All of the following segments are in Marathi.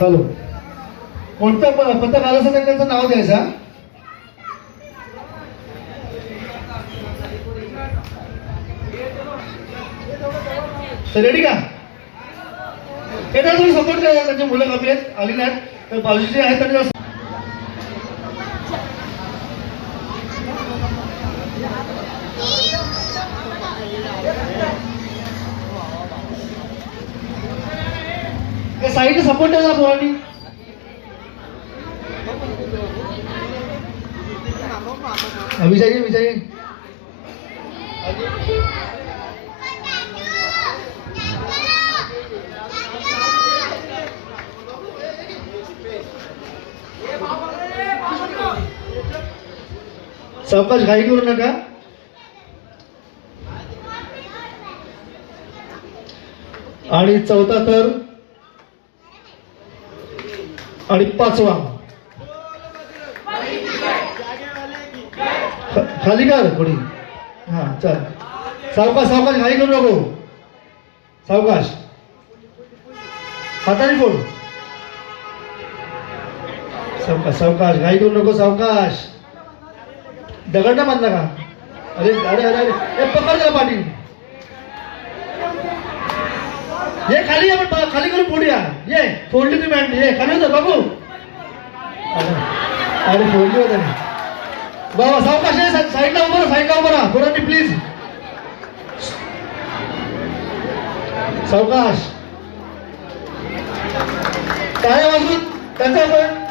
हॅलो, कोणत्या पथक आलं असेल त्यांचं नाव द्यायचं. रेडी का? हे तर तुम्ही सपोर्ट करा. त्यांची मुलं कमी आहेत, आली नाहीत, तर बाजूचे जे आहेत त्यांनी साईडला सपोर्ट द्या पोरांनी. विजय विजय सावकाश घाई करू नका. आणि चौथा तर आणि पाचवा खाली कर थोडी. हा चल, सावकाश सावकाश घाई करू नको. सावकाश हाताने फोड. सावकाश सावकाश घाई करू नको. सावकाश दगड ना बांधला का? अरे अरे अरे अरे पकड का पाठी. ये खाली, आपण खाली करून फोडूया. ये फोडली तुम्ही मॅट. ये खाली होतं बाबू. अरे फोडली होतं बाबा. सावकाश आहे. साईडला उभं राहा, साईडला उभं राहा पोरांनी प्लीज. सावकाश टाळ्या वाजून त्यांचा पण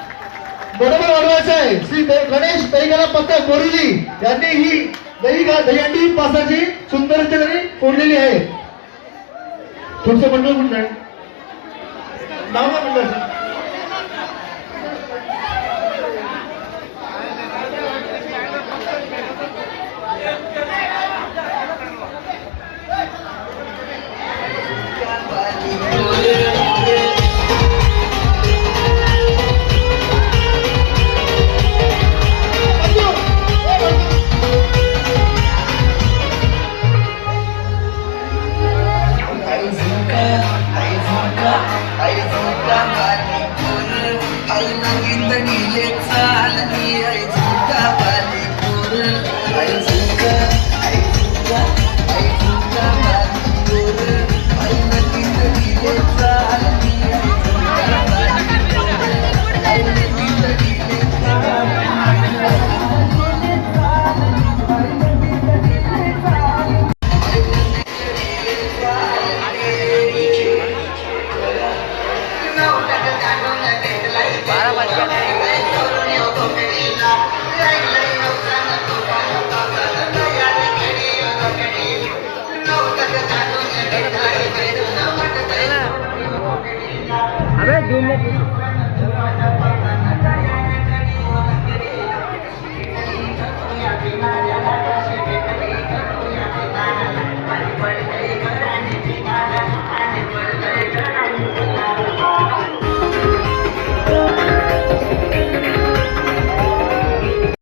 बरोबर वाढवायचं आहे. श्री गणेश दहीकाला पथक बोरिवली यांनी ही दहीहंडी पासाची सुंदर त्यांनी फोडलेली आहे. तुमचं मंडळ कुठलं आहे? नाव काय मंडळाचं? I